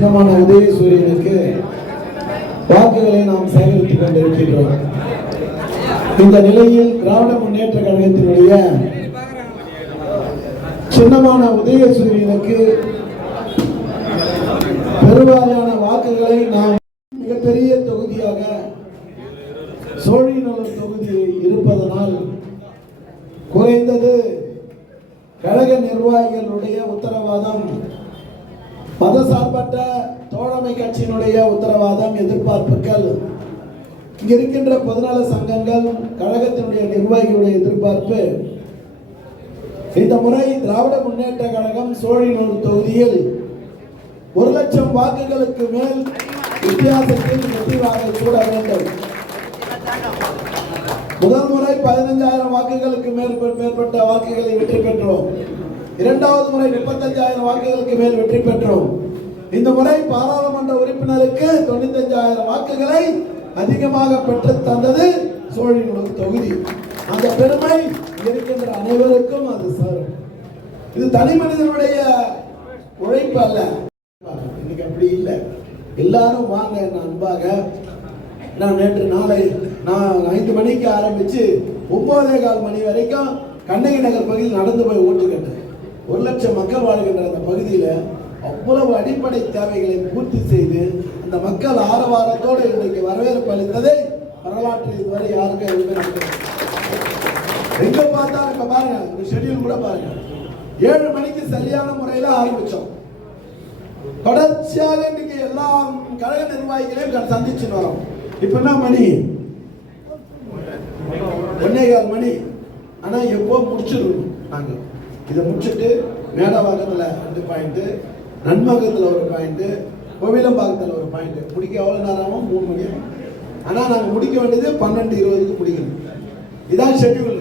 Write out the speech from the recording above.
சின்னமான உதயசூரியனுக்கு வாக்குகளை நாம் சேகரித்துக் கொண்டிருக்கின்றோம். இந்த நிலையில் திராவிட முன்னேற்ற கழகத்தினுடைய சின்னமான உதயசூரியனுக்கு பெருவாரியான வாக்குகளை நாம் மிகப்பெரிய தொகுதியாக சோழிநல்லூர் தொகுதி இருப்பதனால் குறைந்தது கழக நிர்வாகிகளுடைய உத்தரவாதம், மதசார்பற்ற தோழமை கட்சியினுடைய உத்தரவாதம், எதிர்பார்ப்புகள், இங்க இருக்கின்ற பொதுநல சங்கங்கள், கழகத்தினுடைய நிர்வாகிகளுடைய எதிர்பார்ப்பு, இந்த முறை திராவிட முன்னேற்ற கழகம் சோழிநல்லூர் தொகுதியில் 1,00,000 வாக்குகளுக்கு மேல் வித்தியாசத்தில் வெற்றி வாங்க கூட வேண்டும். முதல் முறை 15,000 வாக்குகளுக்கு மேற்பட்ட வாக்குகளை வெற்றி பெற்றோம். இரண்டாவது முறை 35,000 வாக்குகளுக்கு மேல் வெற்றி பெற்றோம். இந்த முறை பாராளுமன்ற உறுப்பினருக்கு 95,000 வாக்குகளை அதிகமாக பெற்று தந்தது சோழிநல்லூர் தொகுதி. அந்த பெருமை இருக்கின்ற அனைவருக்கும் அது சார். இது தனி மனிதனுடைய உழைப்பு அல்ல. இன்னைக்கு அப்படி இல்லை. எல்லாரும் வாங்க அன்பாக. நான் நேற்று நான் 5 மணிக்கு ஆரம்பிச்சு 9:15 மணி வரைக்கும் கண்ணகி நகர் பகுதியில் நடந்து போய் ஓட்டு கேட்டேன். 1,00,000 மக்கள் வாழ்கின்ற அந்த பகுதியில் அவ்வளவு அடிப்படை தேவைகளை பூர்த்தி செய்து அந்த மக்கள் ஆரவாரத்தோடு இன்றைக்கு வரவேற்பு அளித்ததை வரலாற்றில் இதுவரை யாருக்கும் எதுவுமே நடக்கும். எங்க பார்த்தாலும் இப்ப பாருங்க, இந்த ஷெட்யூல் கூட பாருங்க, 7 மணிக்கு சரியான முறையில ஆரம்பிச்சோம். தொடர்ச்சியாக இன்னைக்கு எல்லா கழக நிர்வாகிகளையும் சந்திச்சுட்டு வரோம். இப்ப என்ன மணி? 1:15 மணி. ஆனா எப்போ முடிச்சிடணும். நாங்க இதை முடிச்சுட்டு மேடவாக்கத்துல 2 பாயிண்ட், நன்மகத்துல 1 பாயிண்ட், கோவிலம்பாக்கத்துல 1 பாயிண்ட் முடிக்க எவ்வளவு நேரம் ஆகும்? 3 மணி ஆகும். ஆனா நாங்க முடிக்க வேண்டியது 12:20க்கு முடிக்கணும். இதான் ஷெட்யூல்.